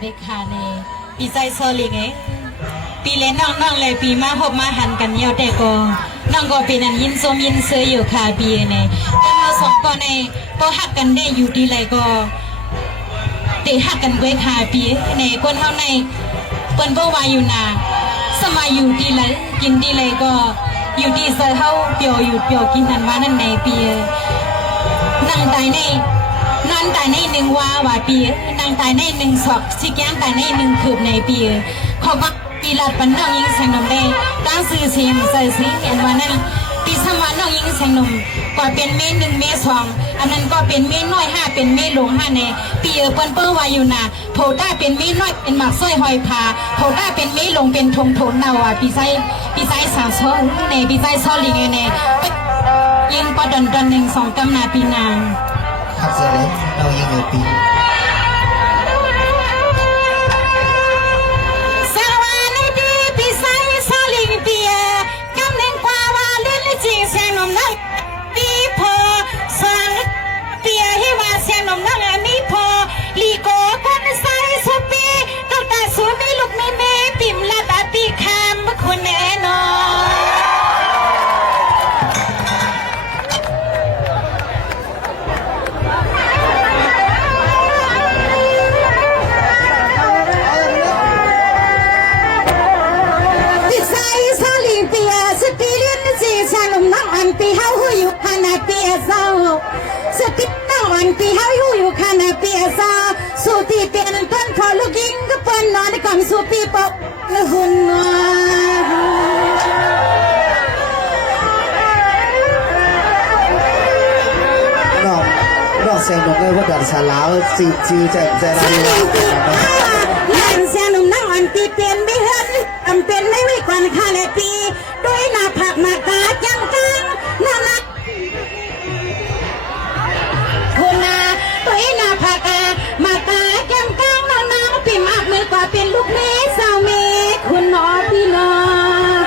เด็กขาเนปีใจโซลิงปีเล่นน้องเลยปีมาหบมาหันกันเยอะแต่ก็น้องก็เป็นอันยินโซมยินเสืออยู่ค่ะปีเนี่ยก็เราสองก็ในก็หักกันได้อยู่ดีเลยก็เตะหักกันด้วยค่ะปีในคนเท่าในเปิ้นบ่ว่าอยู่นาสมัยอยู่ดีเลยกินดีเลยก็อยู่ดีเสือเท่าเปียวอยู่เปียวกินทันว่านั่นในปีนั่งตายในนั่นตายในหนึ่งว่าปีนั่งตายในหนึ่งศอกชิแก้มตายในหนึ่งคืบในปีขอบักปีลาดปันน้องยิงแสงนมได้ตั้งสื่อเสียงใส่สีเห็นว่านั่นปีสมานน้องยิงแสงนมก็เป็นเมหนึ่งเมสองอันนั้นก็เป็นเมน้อยห้าเป็นเมหลวงห้าในปีเปิ้นเปิ้ลว่าอยู่นะโผล่ได้เป็นเมน้อยเป็นหมากสร้อยหอยพาโผล่ได้เป็นเมหลวงเป็นทงโถนเนาปีไซสาวซ้อนในปีไซซ้อนลิงในยิงปอดอนหนึ่งสองกำนาปีนางครับเสร็จแล้วเรายิงเงินปีปีเฮาอยู่คณะเปียซาสติตั้งวันปีเฮาอยู่คณะเปียซาสุติเป็นต้นพอลูกยิงก็เป็นนอนกับสุปีปกหุ่นน้องเสียงหนุ่มเลยว่าดันสลาวจีแจกแจนาลีว่าเสียงหนุ่มนั่งอ่อนตีเปลี่ยนไม่เห็นจำเป็นไม่กวนคาเลปีด้วยหน้าผักมากาจังกังน่ารักคุณนาด้วยหน้าผักมากาจังกังน้องปีมากมือกว่าเป็นลูกเมสาวเมคุณหมอพี่น้อง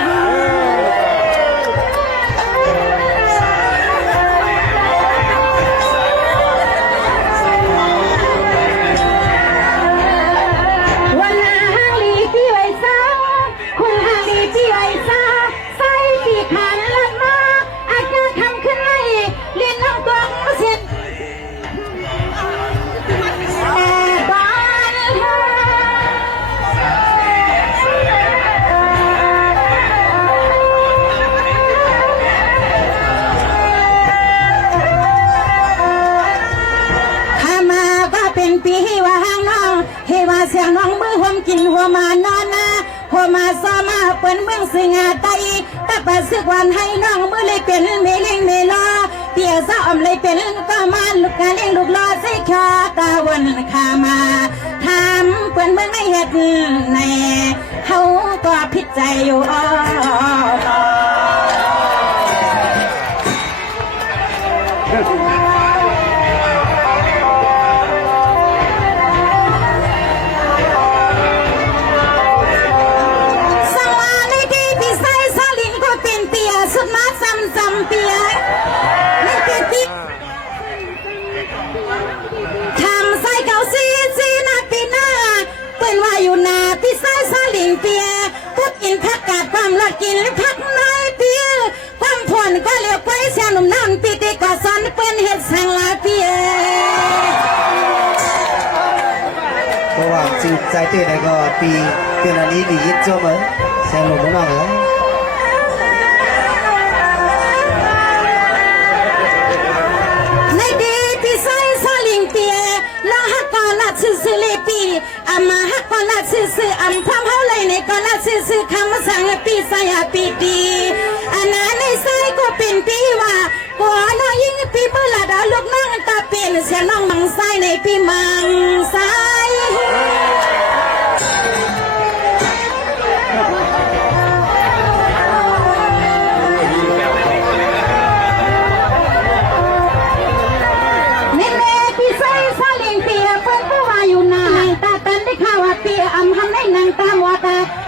เสียงน้องมือหัวกินหัวมานอนนะหัวมาซ้อมาเปิ้นเมืองสิงาไตแต่ประสึกวันให้น้องมือเลยเป็นเมลิงเมลอเตี่ยซ้อมเลยเป็นก็มาลูกกาเลี้ยงลูกลอใส่คอตาวันขามาทำเปิ้นเมืองในเฮ็ดในเขาก็ผิดใจอยู่กินพักน้อยเปียความผ่อนก็เลี้ยวไปเสียหนุ่มน้ำปีติก็สอนเป็นเห็ดสังลาเปียเพราะว่าจีใจเต้นก็ปีเป็นอันนี้ดียิ่งจ้ามั้ยเสียงหนุ่มน้องเหรอในดีปีไซซาลิงเปียละฮักกอละซื่อเลปีอามาฮักกอละซื่ออำความเฮาเลยในกอละซื่อคำสั่งปีไซปีดีอันนั้นในไซก็เป็นปีว่ากัวน้องยิงปีเมื่อละดาลูกนั่งตาเป็นเสียน้องมังไซในปีมังไซ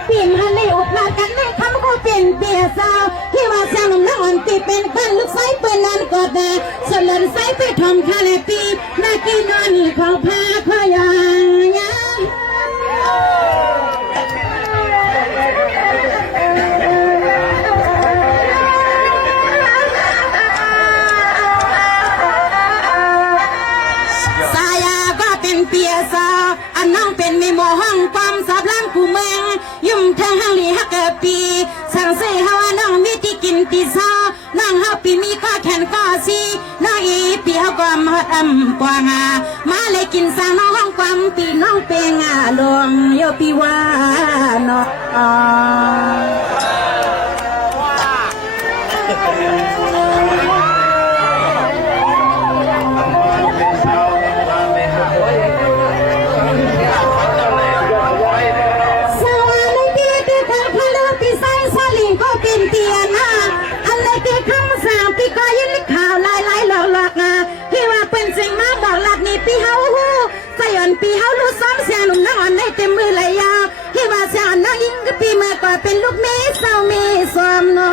ปีมฮันนี่อุปรากันในคำก็เป็นเบียสาวที่ว่าเสียงน้ำอ่อนตีเป็นขั้นลูกไซเปิดนั้นก็ได้สลันไซไปทอมคาเลปีนากีนอนของพาพยาง เป็นเปียซาอันน้องเป็นมีหมอห้องความสับล้างกูเมืองยุ่มทางห้างหลีฮักเกปีสั่งเสียว่าน้องมีที่กินตีซาน้องเฮาปีมีก็แขนก็สีน้องอีปีเฮาก็มาอำกว่างามาเลยกินสางน้องห้องความปีน้องเป็นลวงโยปีว่าน้องปีเฮาฮู้ใส่อันปีเฮารู้ซ้อมเสียหนุ่มน้องอ่อนได้เต็มมือเลยยาที่ว่าเสียน้องยิ่งก็ปีเมื่อก่อนเป็นลูกเมย์เศร้าเมย์สวมนอ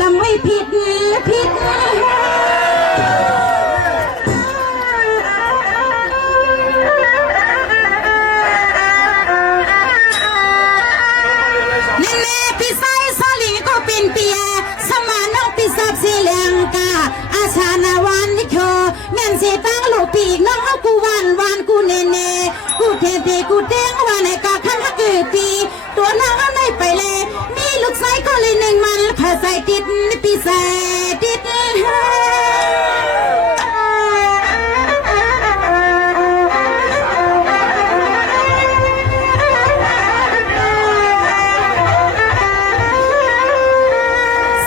ลำไม่ผิดผิดนั่นแม่พี่ไซสลิงก็เป็นเปียสมานน้องพี่สับสีแลงกาอาชานาวันนิโคแม่นเสียตั้งลูกปีกน้องเอากูวันกูเนเนกูเทเทกูเด้งวันไหนก็ขั้นฮักเกิดปีตัวน้องเอาไหนไปเลยมีลูกไซก็เลยหนึ่งมันพาใส่ติดปีใส่ติด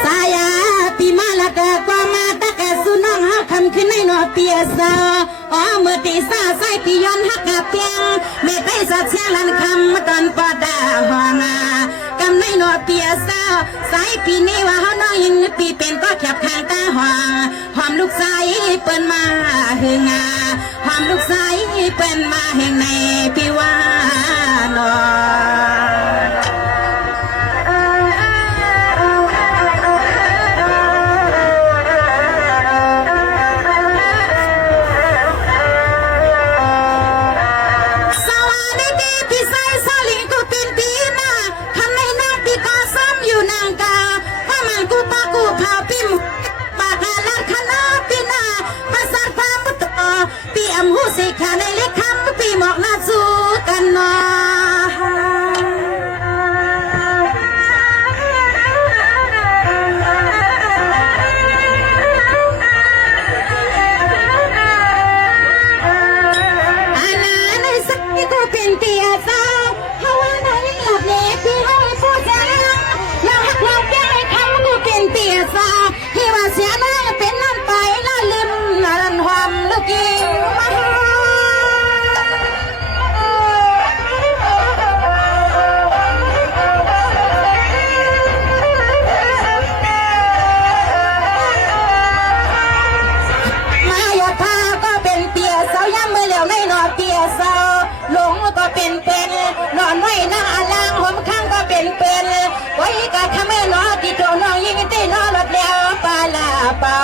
สายาปีมาละกะกว่ามาตะกะสุน้องเฮาคำขึ้นในนอเปียซาอ๋อเมื่อตีซาใส่ปีย้อนฮักกะเปียงเมตไตสัตเสียงลันคำตอนปอดาหองากำในนอเปียซาใส่ปีนี้ว่าเฮาน้อยยิงปีเป็นก็แคบข้างตาหหอมลูกสายเปิ้นมาเฮงาหอมลูกสายเปิ้นมาเฮงในปีว่านอผู้สิขาในเล็กคำปีหมอกหน้าสู้กันนออาณาในสักที่กูเป็นเตียสาวเพราะว่าในหลับเล็กที่ให้ผู้ชายเราหักเราแก้คำกูเป็นเตียสาวที่ว่าเสียหน้าเป็นน้ำไปน่าลืมน่าลันหอมลูกยิงหลงก็เป็นนอนไว้หน้าลางหอมข้างก็เป็นไว้กะทำให้นอที่โตน้องยิ่งตีนอรถแล้วปาลาเป่า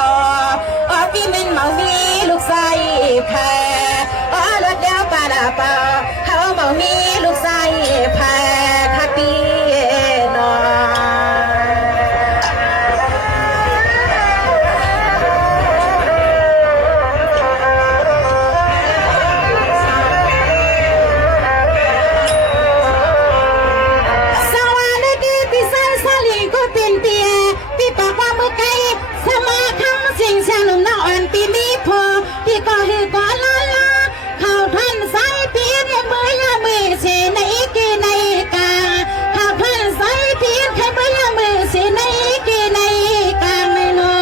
พี่เป็นเมามีลูกใส่แพ้รถแล้วปาลาเป่าเขาเมามีลูกใส่แพ้คาปีนอปีมีพอที่ก็ให้ก่อนละเข้าท่านสายเพียนมือเสในกีในกาเข้าท่านสายเพียนให้มือเสในกีในกาในนอ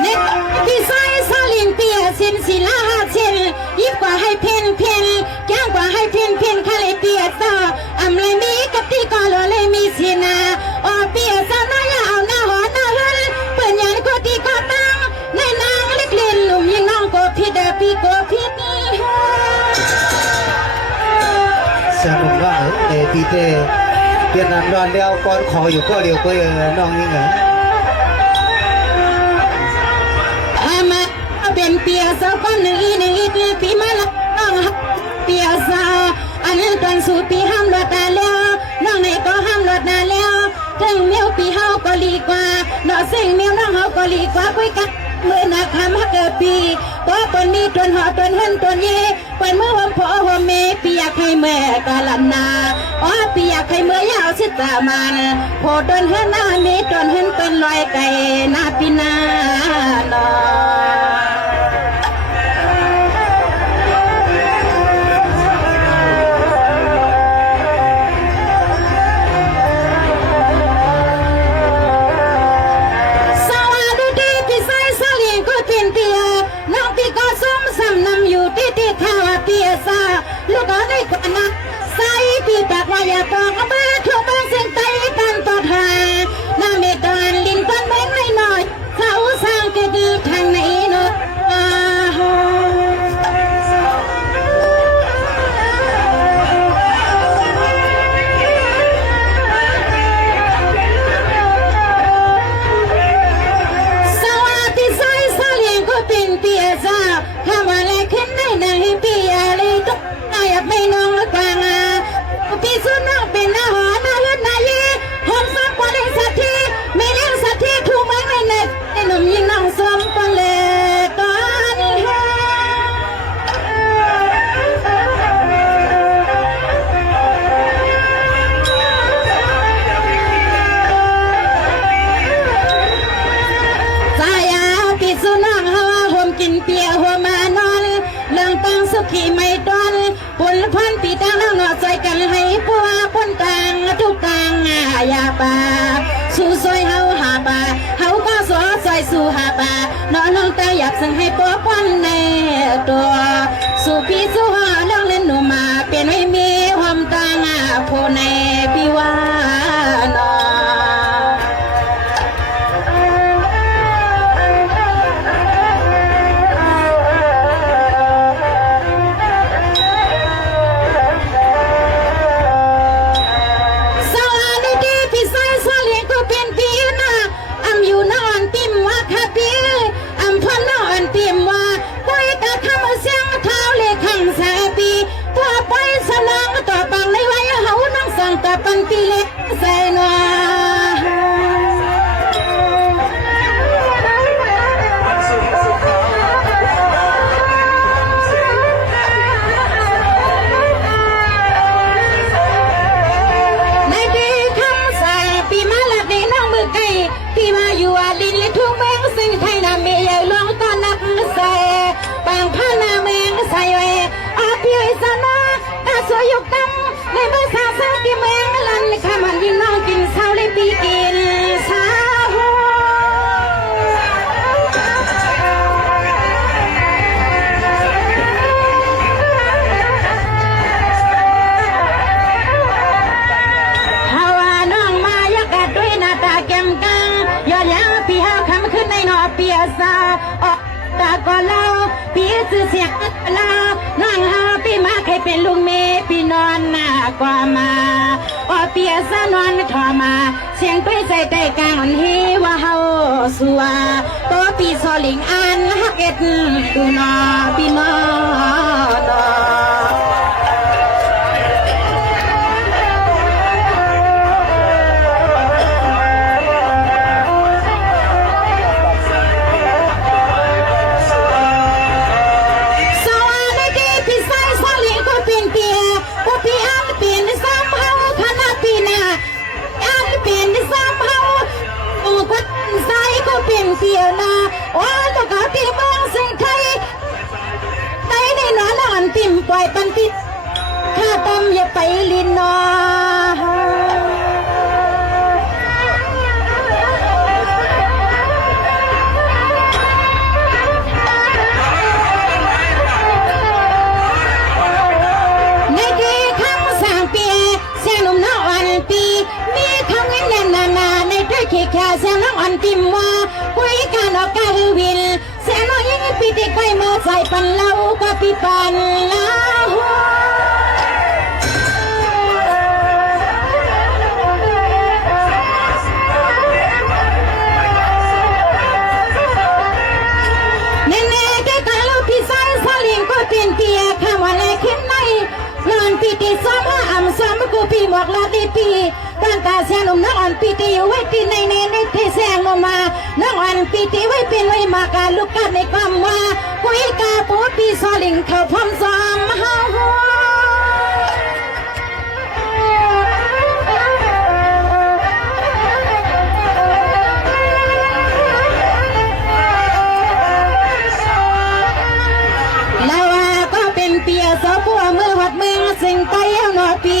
เนี่ยพี่สายสลิงเปียสินศิลาเชนยิบกว่าให้เพนย่างกว่าให้เพนคาเลเปียต่ออำเลยมีกับที่ก่อเลยมีเสียนา ปีโกพิษ เสียงหนุ่มว่าปีเตเปลี่ยนนันรอนแล้วก่อนขออยู่ก็เร็วก็น้องนี่ไง อามาเป็นเปียสาวคนหนึ่งปีมาละน้องเปียสาวอันนั้นตอนสู่ปีห้ามรถนานแล้วน้องไหนก็ห้ามรถนานแล้วถึงเมียวปีเฮาก็ลีกว่าน้องสิ่งเมียวน้องเฮาก็ลีกว่าคุยกันเมื่อนักทำฮักเกิดปีตัวปนนี้ตนหอตนเฮินตนเย่ปนเมื่อวันพ่อวันเมปีอยากให้แม่กาลันนาอ๋อปีอยากให้เมื่อยาวชิดตามันโพตนเฮินหน้าเมตนเฮินเป็นลอยไก่นาปีนาดอลูกก็ได้กว่านะใส่ปีปากว่าอย่าปองเอาไปทุกบ้านเสียงไตกันต่อทางหน้าเมตอนลิ้นก้อนแบงให้หน่อยเขาสร้างเกิดทางไหนเนาะสวัสดีใส่สาเลียงก็เป็นเปียจ้าทำอะไรขึ้นได้ในปีอะไรต้องไม่น้องกลางพี่สุนัขเป็นอาหารนาเลือดนายหอมฟักกว่าได้สักทีไม่เลี้ยงสักทีถูกไหมไม่เน็ตไอ้หนุ่มยิงน้องสมปนเลยตอนสายาพี่สุนัขหัวผมกินเปียหัวมานอนเรื่องตั้งสุขีไม่ตอนปุ่นพันปีตั้งแล้วหนอใจกันให้ปัวปนต่างทุกต่างอย่าบาสู้ซอยเฮาหาบาเฮาก็สอซอยสู้หาบานอนน้องแต่อยากสั่งให้ปัวปนในตัวสู้พี่สู้หาเรื่องเล่นหนูมาเป็นไม่มีความต่างผู้ในพี่ว่านอปันปีเล็กใส่หน้าในดีคำใส่ปีมาละในน้องมือไก่ปีมาอยู่อาลินและทุ่งแมงสิ่งไทยนาเมียลองตอนนักใส่บางผ้านาแมงใส่ไว้อาพี่สนาตาสวยยุกตั้งในภาษาสาวที่แมงลันข้ามันยิงน้องกินเช้าเลยปีกินเช้าฮาวาน้องมายักกัดด้วยหน้าตาแก้มกังยอดยังพี่หาคำขึ้นในหนอเปียสาตาก็เล่าพี่ซื้อเสียงเล่านั่งหาพี่มาใครเป็นลุงเมพี่นอนหน้ากว่ามาเปียสานอนถอมาเสียงตุ้ยใจใจกลางอันฮีว่าเฮาสัวตัวปีซอลิงอันฮักเอ็ดตูนอพี่นอนเสียนาว่าลูกเขาตีเมืองสิงไทยในนอนอันติ่มปล่อยปันติดข้าตำอย่าไปลินนอในกีคำสั่งเปียเสียงหนุ่มน้องอันปีมีคำเงินนาในด้วยขี้แค่เสียงน้องอันติ่มว่าคุยกันออกกาฮือวินเสียงน้องยังปีติดไกลมือ ใจปันเล่าก็ปีปันลาหัวเน่ๆแกกะเล่าพี่สายสลิงก็เป็นเปียข้าวันแรกขึ้นในนอนปีติซ้อมละอ่ำซ้อมกูพี่หมอกลาดีปีตั้งตาเสียงหนุ่มน้องอ่อนปีติไว้ที่ในเทแสงลงมาน้องอ่อนปีติไว้เป็นไว้มาการลูกกันในความว่าคุยกาปูปีสลิงเขาพร้อมซ้อมเฮาหัวเปียสาวผัวมือหัดมือสิ่งไปเอาหนอปี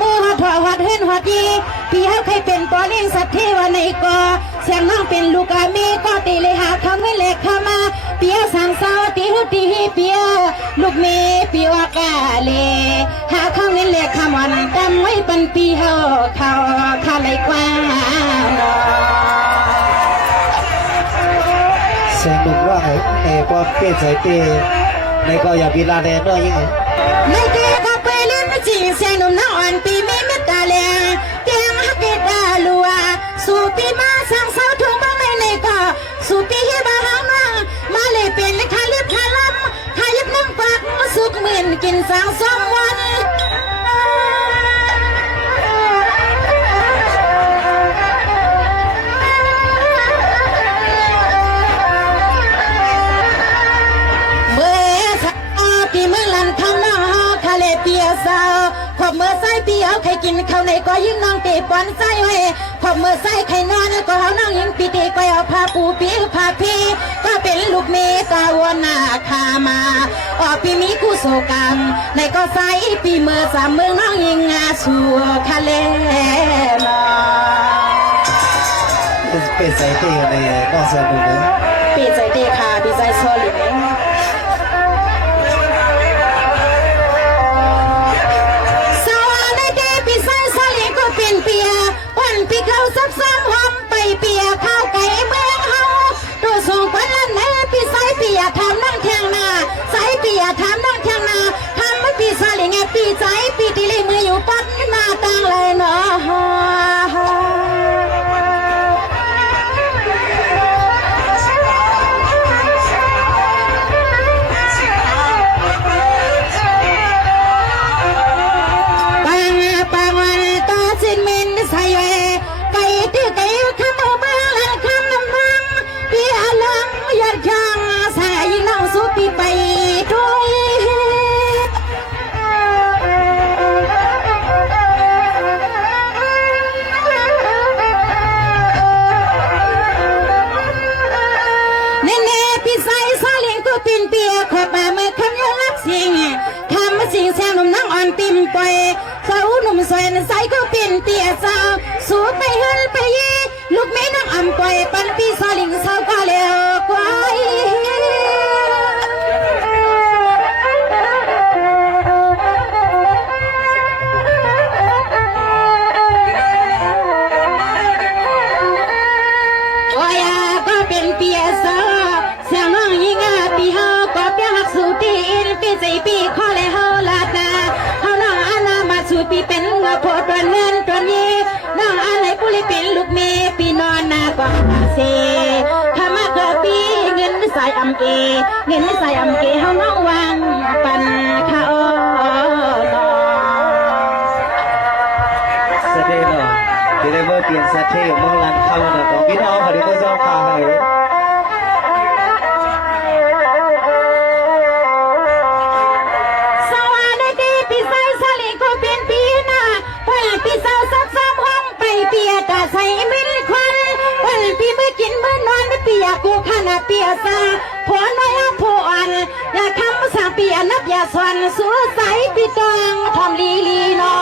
มือหัดหัวหัดเห็นหัดยีปีเฮาเคยเป็นปอเลี้ยงสัตว์เทวในกอเสียงน้องเป็นลูกอาเมก็ตีเลยหาคำเงินเล็กเข้ามาเปียสามสาวตีหุตีเปียลูกเมปีวากาเลหาคำเงินเล็กขมันดำไว้ปันปีเฮาเขาข้าเลยกว่าหนอเสียงหนุ่มร้องไอ้พอเปลี่ยนใจเตะในก็อย่าบิลาแดนด้วยยังไงในเด็กก็ไปเล่นจริงเสียงหนุ่มน้องอ่อนปีไม่เมตตาแรงแกงฮักเกตาลัวสู่ปีมาสั่งเสาทุ่งบ้างในก็สู่ปีเฮบ้าหางนางมาเลยเป็นเลยขาเล็บขาล้ำขายับน้ำปากสุกเหมือนกินสังสมวันขอบเมื่อไส้ปีเอาใครกินข้าวในก็ยิ่งน้องตีปอนไส้ไว้ขอบเมื่อไส้ใครนอนก็เอาน้องยิ่งปีตีก็เอาผ้าปูปีผ้าพี่ก็เป็นลูกเมตาวนนาคามาออกปีมีคู่โศกรรมในก็ไส้ปีเมื่อสามเมืองน้องยิ่งอาสัวคาเลลอเป็นใจเตะในนอกเสียงหนุ่มนะปีใจเตะค่ะปีใจโซลิมเปียวันปีเขาซับซ้ำหอมไปเปียข้าวไก่เมืองเฮาตัวส่งปันละเนปีสายเปียทำนั่งเทียงนาสายเปียทำนั่งเทียงนาทำไม่ปีสาลิงไงปีใจปีตีเลยมืออยู่ปัดหน้าต่างเลยเนาะสิ่งแซงหนุ่มนั่งอ่อนปิ่มปล่อยสาวหนุ่มสวยใสก็เป็นเตี้ยสาวสู้ไปเฮิลไปยีลูกแม่นั่งอ่ำปล่อยปันปีสลิงสาวก็เลี้ยวกว่าก็เป็นเปียสาวเสียงน้องยิ่งปีเฮาก็เปียหักสู่ตีอินปีใจปีข้อเลยเฮาลาตาเฮาน้องอาณามาสู่ปีเป็นเงาโพดวันเงินตอนยีน้องอาไหนปุริเป็นลูกเมปีนอนนากองเซถ้ามาเกิดปีเงินใส่อำเกเงินใส่อำเกเฮาน้องวางปันข้าอ้อสเตย์เนาะที่ได้เมื่อเปลี่ยนสเตย์เมื่อรันเข้าเนาะของพี่น้องเขาได้ก็ซ้อมพาให้ใส่มิลควันวันปีมือกินมือนอนไม่ปียากูขนาดเปียซาผัวน้อยผัวอ่อนอย่าคำสาปีอนับอย่าสวนสู้ใสปีตองทอมลีนอ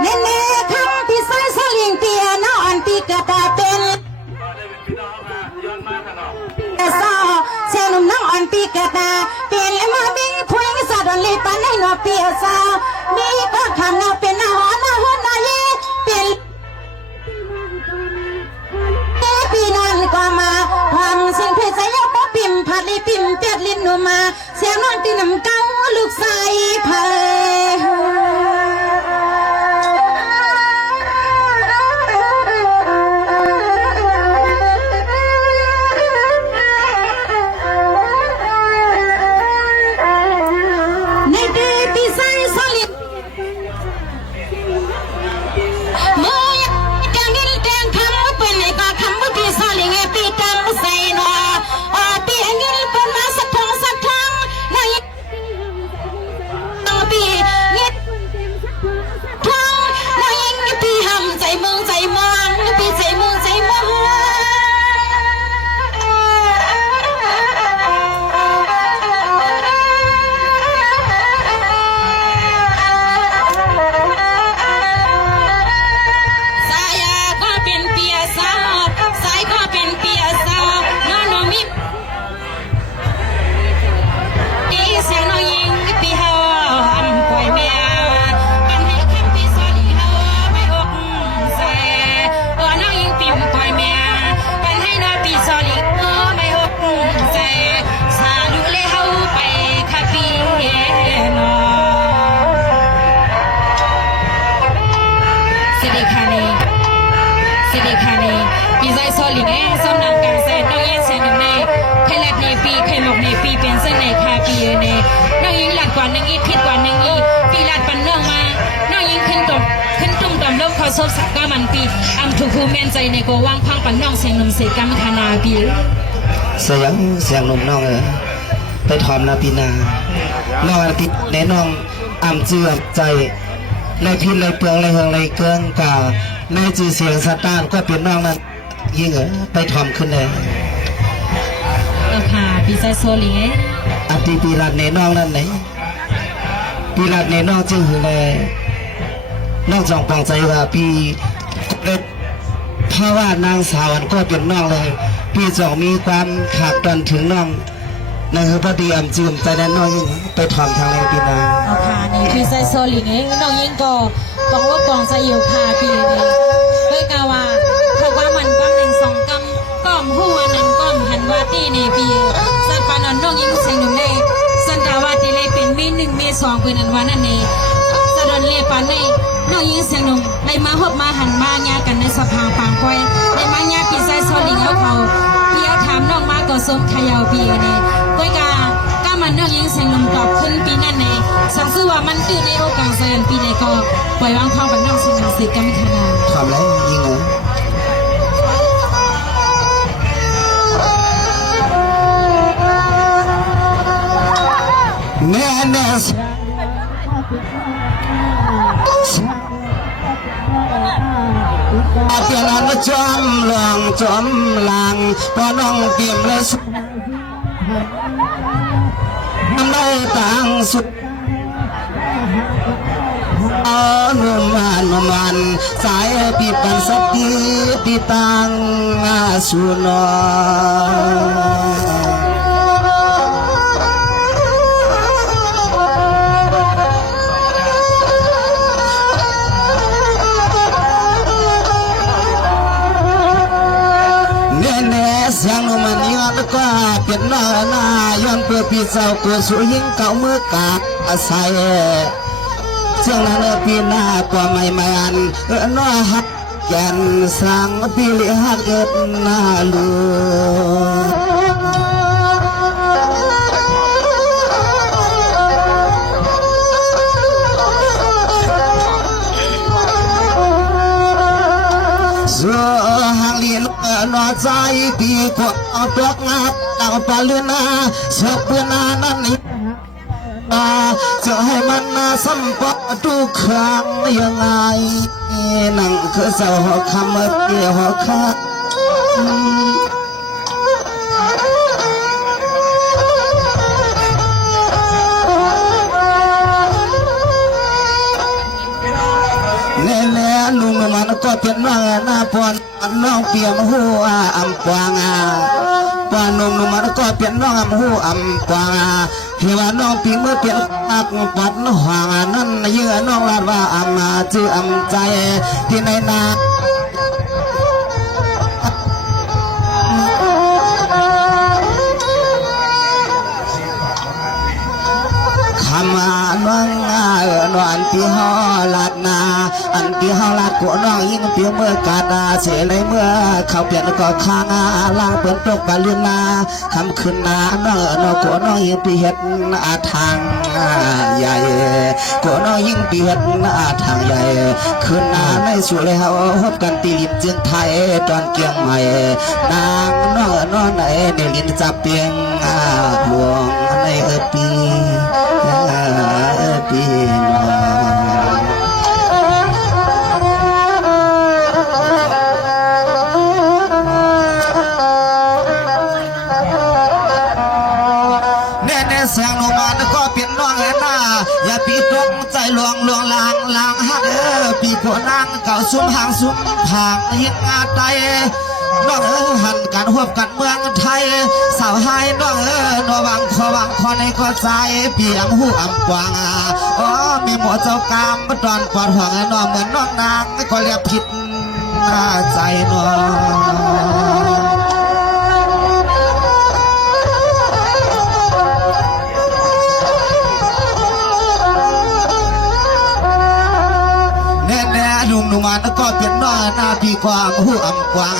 เน่ๆคำปีใส่สลิงเปียน้อนปีกระตาเป็นเสียงหนุ่มน้องอ่อนปีกระตาเป็นมาบิงคุย เปียสาวมีก็คำเราเป็นหอนาหัวนายเป็นปีนอนก็มาความสิ่งเพศยกปิ่มผัดลิปิ่มเปียดลิ้นหนูมาเสียงนอนตีน้ำเก้าลูกใส่เพในดีปีไซสลิดเมื่อจังกินแตงคำว่าเป็นไอ้ก็คำว่าปีสลิงไอ้ปีกำใส่หนอปีเงินเป็นมาสักทองสักทั้งในปีเงินทั้งในปีหำใจเมืองใจมองปีใจเมืองใจมองสายก็เป็นเปียสาวสายก็เป็นเปียสาวน้องน้องมิปีเสียงน้องยิงปีเฮาอำป่วยเมียปันให้คำปีสอลีเฮาไม่อกใส่น้องยิงปีป่วยเมียปันให้น้องปีสอลีไม่อกใส่สาดูเลยเฮาไปคาปีนอเสด็จคานีเสด็จคานีปีใจสอลีเองสำนักการเสด็จน้องยิงเสียงหนึ่งในใครหลัดในปีใครหมกในปีเป็นเส้นในคาปีในน้องยิงหลัดกว่านึงอีพิษกว่านึงอีปีหลัดปันเนื่องมาน้องยิงขึ้นตุ้มดำลบคอซบสักก้ามันปีอำถูกคูเมนใจในโกว่างพังปันน้องเสียงหนุ่มเสียกำคานาปี เสียงหนุ่มน้องไปทอมนาปีนาน้องอาทิตย์แน่น้องอ่ำเจือใจในพิษในเปลืองในเฮืองในเกลืองกาในจือเสียงสตาร์ก็เป็นน้องนั้นยิ่งไปทอมขึ้นเลย เอาค่ะปีใจโซลิงอาทิตย์ปีรัดแน่น้องนั้นไหนปีรัดแน่น้องจึงหือเลยน้องจองปองใจว่าพี่เล็ดเพราะว่านางสาวันก็เป็นน้องเลยพี่จองมีความขาดดันถึงน้องนั่นคือพอดีอ่ำจืมใจนั้นน้องยิ่งไปทอมทางในปีนา เอาค่ะนี่ปีใจโซลิงน้องยิงก็บอกว่ากองใจอยู่ค่ะปีนี้เฮ้ยกาว่าเพราะว่ามันกำหนึ่งสองกำก้อมหัวนั้นก้อมหันว่าตีในปีสันปานน้องยิงเสียงหนึ่งในสันกาว่าตีเลยเป็นมีหนึ่งมีสองเป็นอันว่านั่นเองสะดอนเล่ปานในน้องยิงเสียงหนุ่มได้มาหอบมาหันมาญากันในสภาปางก้อยได้มาญาปีใจโซลิงเอาเขาพี่เอาถามน้องมาก็สมขยาวปีนี้ก้อยกามันน้องยิงเสียงลมตอบขึ้นปีนั้นเองสังคือว่ามันตื่นในโอกาสเสียงปีใดก็ปล่อยวางความเป็นน้องสิ่งศักดิ์สิทธิ์กันไม่ขนาดทำไรยิ่งแม่เนสเปลี่ยนอันจอมหลังพอน้องเตรียมเลยไม่ต่างสุดนุ่มันสายปีปันสักทีปีตังสุนเสียงมันย้อนก็เป็นหน้าย้อนเพื่อพี่สาวกูสุยิงเก่าเมื่อกาศัยเสียงนั้นปีหน้ากว่าไม่มันน้อหักแก่นสังปีเลี้ยหักเกิดหน้าลูหังเลียนนอใจปีกว่าปลอกงับเอาปลาเลือนาเสือเปื้อนนั่นนี่จะให้มันสัมปะทุกครั้งยังไงนั่งคือเสาหัวคำเกี่ยวหัวขาลุงมันก็เป็นน้องหน้าปอนน้องเปียมหัวอำปวางปานุ่มมันก็เป็นน้องอำหัวอำปวาง เพื่อว่าน้องปีเมื่อเปลี่ยนอักปัดหวางนั่นเยื่อน้องลาดว่าอามาจื้ออำใจที่ในนาคำน้องนอนที่หอลาดนาอันที่หอลาดกัวน้องยิ่งเปียวเมื่อกาดาเสียเลยเมื่อเขาเปลี่ยนก็ข้างล่างเปิดตกบาลีนาคำขึ้นนาน้องกัวน้องยิ่งปีเห็ดทางใหญ่กัวน้องยิ่งปีเห็ดทางใหญ่ขึ้นนาในสุเลยเฮาพบกันตีลินจึงไทยตอนเกียงใหม่นางน้องไหนในลินจับเปียงหลวงในปีพี่น้องแน่ๆเสียงลงมาก็เปลี่ยนน้องหน้าอย่าปีตรงใจลวงลางฮักปีโกนางเก่าซุ้มหางซุ้มผางยิ่งอาไตน้องหันกันหวบกันเมืองไทยสาวไฮน้องนวังคอในก็ใจเปียงหูอ่ำกวางอ๋อมีหมอเจ้ากามตอนปอดห่วงน้องเหมือนน้องนางก็เรียกผิดใจน้องหนุ่มมันก็เปลี่ยนน้อยหน้าพี่ความหูอ่ำกวาง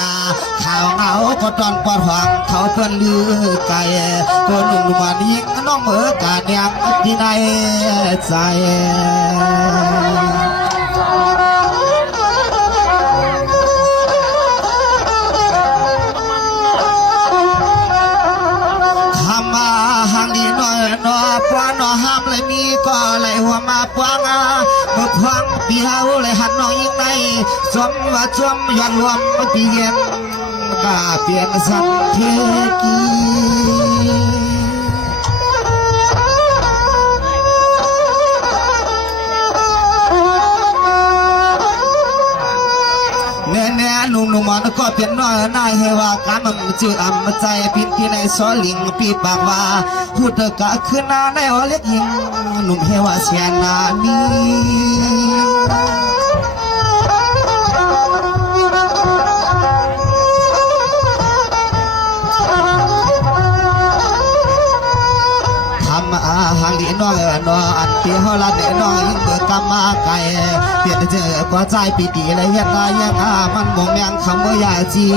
ข่าวเหงาก็ตอนปอดหวังเขาเพื่อนลือไก่ก็หนุ่มมันยิ่งน้องเมื่อกาดยังที่ในใจหางดีน้อยน้อปวงน้อห้ามเลยมีก็เลยหัวมาปวงเมื่อพวงปีเฮาเลยหันน้องยิ่งในสมว่าชมย้อนรวมปีเย็นก็เปลี่ยนสันเทกีแน่หนุ่มมันก็เปลี่ยนน้อยนายให้ว่าการมันจืดอ่ำใจพินที่ในซอลิงปีปากว่าพูดกะขึ้นนาในอเล็กยิงหนุ่มให้ว่าเสียนามีหางดีน้อยน้ออันที่เขาละเด็กน้อยเบิกกำมาไก่เปลี่ยนเจอก็ใจปีติเลยเฮ็ดได้ยังมันมองยังคำว่าอยากจี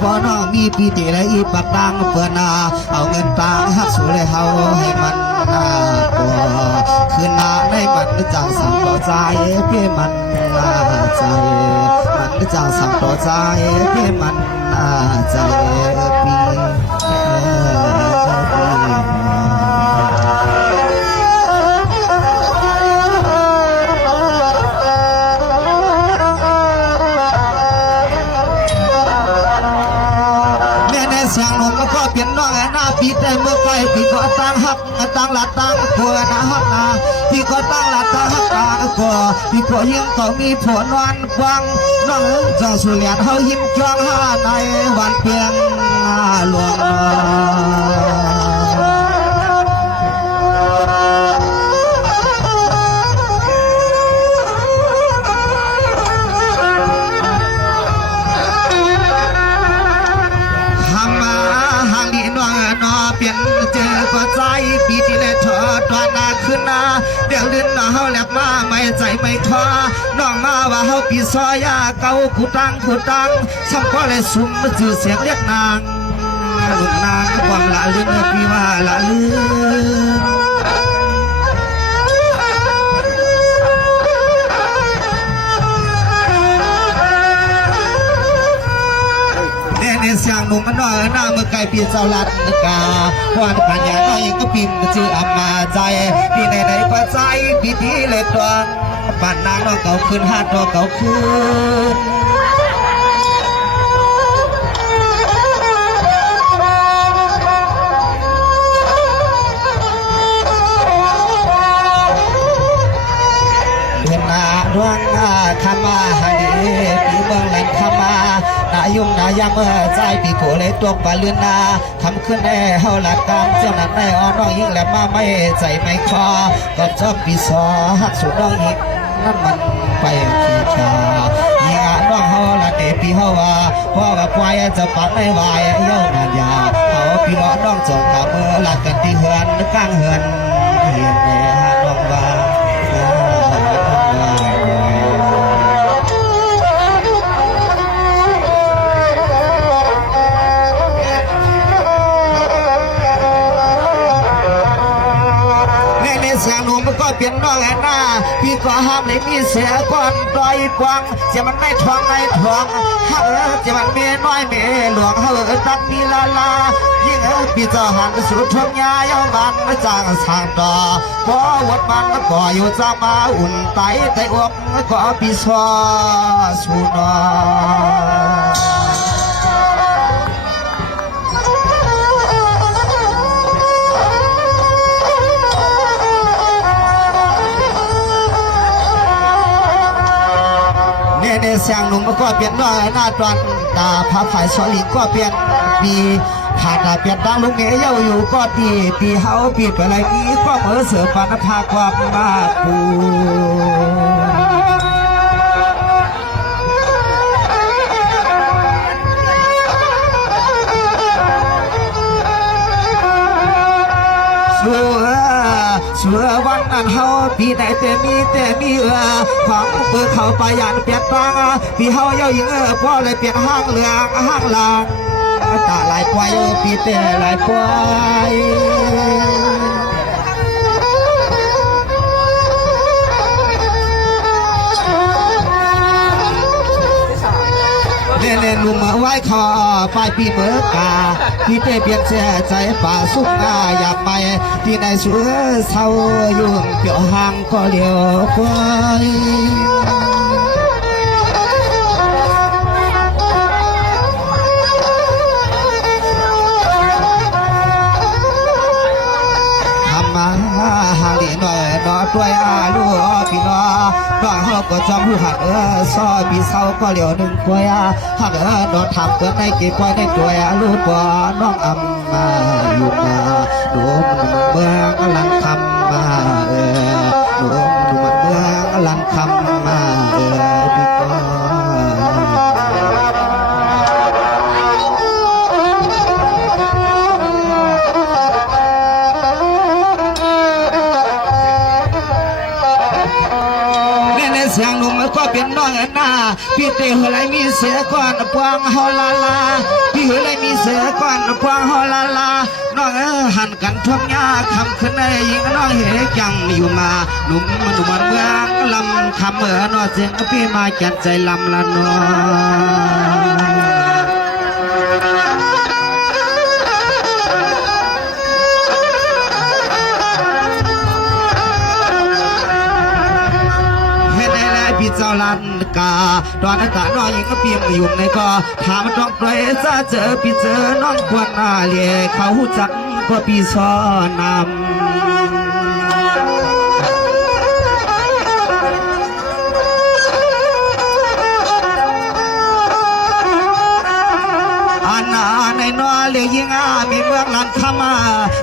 พอน้องมีปีติเลยอีปากดังเปิดนาเอาเงินตางหักสู่เลยเฮาให้มันตัวคืนนาในมันจังสั่งต่อใจเพื่อมันใจมันจังสั่งต่อใจเพื่อมันใจปีเสียงลมก็เปลี่ยนน้องหน้าปีแต่เมื่อไกลพี่ก็ตั้งหักตั้งหลัดตั้งกลัวนะฮักนาพี่ก็ตั้งหลัดตั้งหักตากลัวพี่ก็ยิ่งก็มีผลวันฟังน้องจังสุเลียนเฮายิ้มจ้องหาในวันเพียงหลวงเปลี่ยนเจอก็ใจปีที่เลยทอตอนนาขึ้นนาเดี๋ยวลื่นเฮาแหลกมาไม่ใจไม่ท้อน้องมาว่าเฮาปีซอยาเก่าผู้ตั้งซ้ำก็เลยสุ่มจือเสียงเรียกนางลุงนางความละลื่นพี่ว่าละลื่นเสียงหนุ่มมันน้อยหน้าเมื่อไกลปีเจ้าลัดกาพวนขันยาน้อยก็พิมพ์ชื่ออำมาใจพี่ในก็ใจพี่ที่เล็ดดวงปั่นนางน้องเก่าขึ้นหาดน้องเก่าขึ้นน ดวงคำมาหาดีปีเมืองแหลมคำมานายุ่งนายามใจปีโกเลยตัวปลาเลือนนาทำขึ้นได้เฮาหลักกรรมเจ้านั้นได้อ้อน้องยิ่งแหลมมาไม่ใจไม่คอก็ชอบปีซอหักสูน้องยิ่งนั่นมันไปขี้ชายิ่งน้องเฮาละเดปีเฮาว่าพ่อกับควายจะปักในวายเย้านานยาเอาพี่น้องน้องจงกับมือหลักกันที่เฮือนกลางเฮือนเฮียนแม่น้องว่าเสียงหนุ่มก็เปลี่ยนน้องแอนนาพี่ก็ห้ามเลยมีเสียก่อนปล่อยปวงจะมันไม่ทวงไม่ทวงฮักจะมันเมียน้อยเมียหลวงเฮอตัดมีลาลายิ่งพี่จะหันสู่ทวงยาเย้ามันไม่จางสางต่อบ่วัดมันก็อยู่จะมาอุ่นไตแต่อกก็พี่สอสู่น้องเสียงหนุ่มก็เปลี่ยนน้อยหน้าตอนตาพาฝ่ายสลิงก็เปลี่ยนปีขาดเปลี่ยนดังลุงเอ๋ยเย้าอยู่ก็ดีปีเฮาปีไปอะไรนี้ก็เมื่อเสือปานภาความมาปูเชื่อวันนั้นเฮาปีไหนแต่มีของเปิดเข้าไปยันเปลี่ยนตังปีเฮาเย้ายิงพ่อเลยเปลี่ยนห้างเหลืองห้างลางตาลายปล่อยปีแต่ลายปล่อยเล่นลุมไว้คอปลายปีเมื่อกาพี่เต้เปลี่ยนเสียใจป่าสุกหน้าอยากไปที่ในสวยเศร้ายุ่งเปี่ยวห่างก็เลี้ยวไปหางดีหน่อยนอด้วยลูกพี่น้องน้องเฮาก็จอมผู้หักซอปีเศร้าก็เหลียวหนึ่งกวยหักนอนทำเกินในกี่กวยในตัวลูกบ่น้องอำมาอยู่มาดูมันเมืองลันคำมาดูมันเมืองลันคำมาพี่ก็เสียงหนุ่มก็เป็นน้องหน้าพี่เตะอะไรมีเสียก่อนพวงฮอลาลาพี่อะไรมีเสียก่อนพวงฮอลาลาน้องหันกันทวงยาคำขึ้นในยิงน้องเฮยังอยู่มาหนุ่มเมืองลำคำนอเสียงพี่มาแก่ใจลำละน้องพี่เจ้าลันกาตอนนั้นตาน้อยยังก็เปียงอยู่ในก็ถามต้องปล่อยซะเจอพี่เจอน้องควรหน้าเลี้ยเขาจักก็พี่ซอนำในนอเลี้ยยิงมีเมืองลันขมา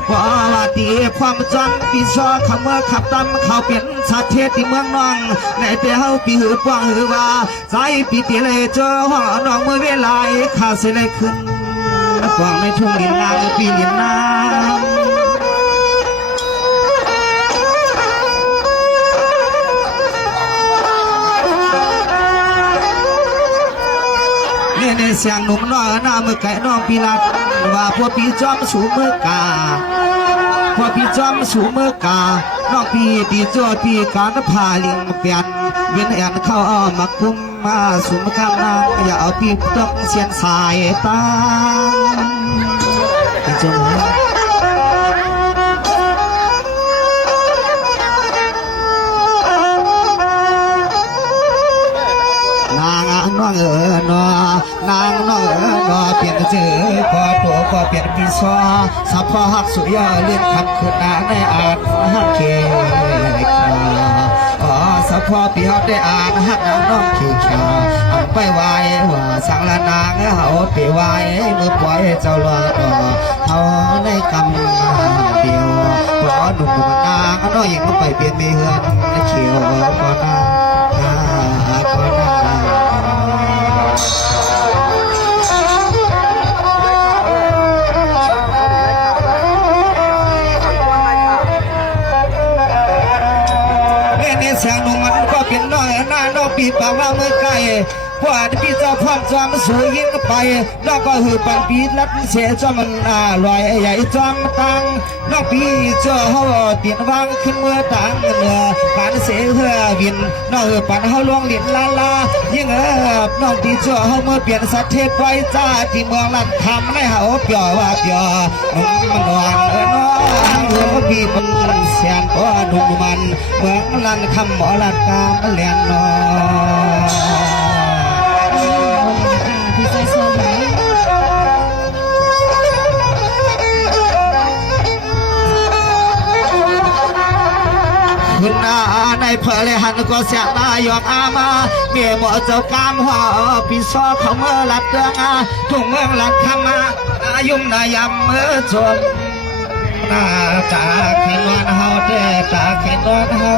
พอว่าตีความจังปีซอคำเมื่อขับตามเขาเปลี่ยนชาติเทศที่เมืองน้องในเตียวปีหือปวงหือว่าใจปีตีเลยเจอห้องน้องเมื่อเวลาข้าเสียเลยขึ้นปวงในทุ่งดินนางปีดินน้ำในเสียงหนุ่มน้อยหน้ามือไก่น้องปีลัดว่าพวกพี่จอมสูมือกาพวกพี่จอมสูมือกาน้องพี่ตีโจพี่การพาลิงเปลี่ยนเวียนแอนเข้ามาคุ้มมาสูมข้างนางอย่าเอาพี่ต้องเสียนสายตาจงนางน้องนอนางน้องนอเปลี่ยนเจอพอตัวก็เปลี่ยนปีซอสับพอหักสุยเลื่อนคำขึ้นหน้าในอาจหักเคยคาสับพ พอปีเฮาได้อ่านฮักน้องขี้ขาอันไปไหวว่าสังละนางเฮาไปไหวเมื่อปล่อยเจ้าลอดเฮาได้กำเดียวขอหนุ่มนางน้อยยังไปเปลี่ยนมีเฮือนเขียวก่อนนะก่อนนะเสียงนุ่มมันก็เป็นน้อยหน้าน้องปีปากว่าเมื่อไกลพวกพี่เจ้าพร้อมจอมสวยยิ่งไปน้องก็หือปันปีลัดเสียจอมันลอยใหญ่จอมตังน้องปีเจ้าเขาเตียนวางขึ้นเมื่อตังเมื่อปานเสียเหือวินน้องปันเขาลวงลิ้นลาลายิ่งน้องปีเจ้าเขาเมื่อเปลี่ยนสัตว์เทพไว้จ้าที่เมืองลัดทำให้เขาเปียวว่าเปียวมันวางน้องเมื่อปีเป็นเสียนว่าดุมันเมืองลัดคำหมอลัดกามเลียนน้องพี่ใจเซอร์ลิงคุณในเพลหันก็เสียนายกอามาเมียหมอเจ้ากามหัวพี่ซอเขาเมื่อลัดเดืองทุ่งเมืองลัดคำมาอายุมนายำเมื่อจนตาแค่นอนเฮาเด้ตาแค่นอนเฮา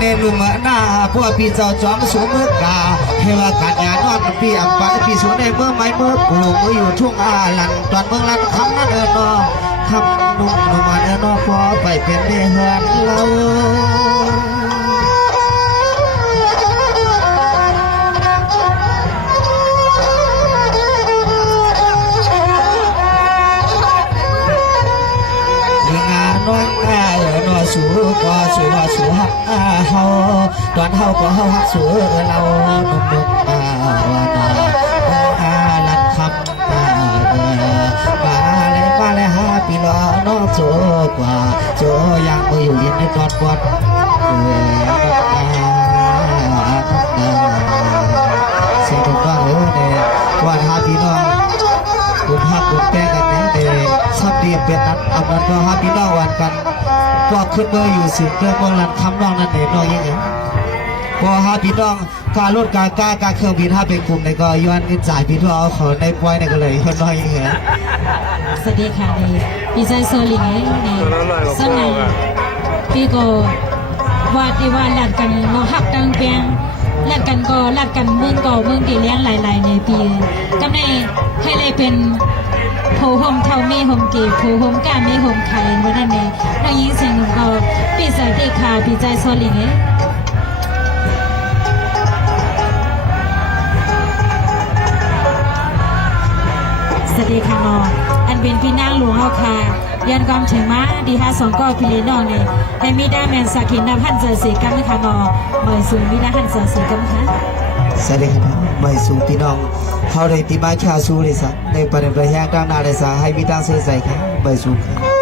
เนลุมหน้าพวกพี่เจ้าจอมสูงเมื่อกาเทวาการงานนอนพี่อับปะพี่สูงในเมื่อไม้เมื่อปลูกเมื่ออยู่ทุ่งลันตอนเมืองลันคำนั่นนอคำนุ่มนุ่มมาเนอพอไปเป็นเฮือนเราสูก็สูว่าสูฮักเฮาตอนเฮาก็เฮาฮักสูเรานุ่มว่านาลัดคำมาเลยฮาปีล้อนอกโจกว่าโจยังไปอยู่ยินในตอนกวดเสียงตรงว่าเนี่ยว่าฮาปีน้องคุณฮักคุณแป้งกันเนี่ยสับดีเป็นนัดเอามันก็ฮาปีน้องวันกันก็ขึ้นเมื่ออยู่สิเรื่องเมืองลันคำน้องนั่นเองน้องยังไงพอฮาพี่น้องการรถการเครื่องบินถ้าเป็นกลุ่มในก็ย้อนจ่ายพี่น้องเขาในปล่อยในก็เลยคนน้อยยังไงสวัสดีค่ะพี่ใจเซอร์ลิงนี่สนัยพี่ก็ว่าที่ว่าลัดกันมอหักตังเปียงลัดกันก็ลัดกันเมืองก่อเมืองตีเลี้ยงหลายๆในปีกำในให้เลยเป็นโผล่หมเท่ามีหมเก็บโผล่หมก้ามีหมไข่วันนั้นเองเรายิงเสียงหนุ่มก็ปีใส่ปีขาปีใจโซลิงสวัสดีค่ะน้องอันเป็นพี่นางหลวงเฮาค่ะยันความถึงมาดีฮะสองก็พี่เลี้ยงน้องเนี่ยให้มีด้าแมนสักหินน้ำพันเจอสีกันนะคะน้องหน่อยสูงมีด้าพันเจอสีกันค่ะสวัสดีครับไม่สูงพี่น้องเขาได้ตีไม้ชาสูเลยสักในประเด็นประแยงด้านหน้าเลยสักให้มีด้านเสียใจครับไม่สูงครับ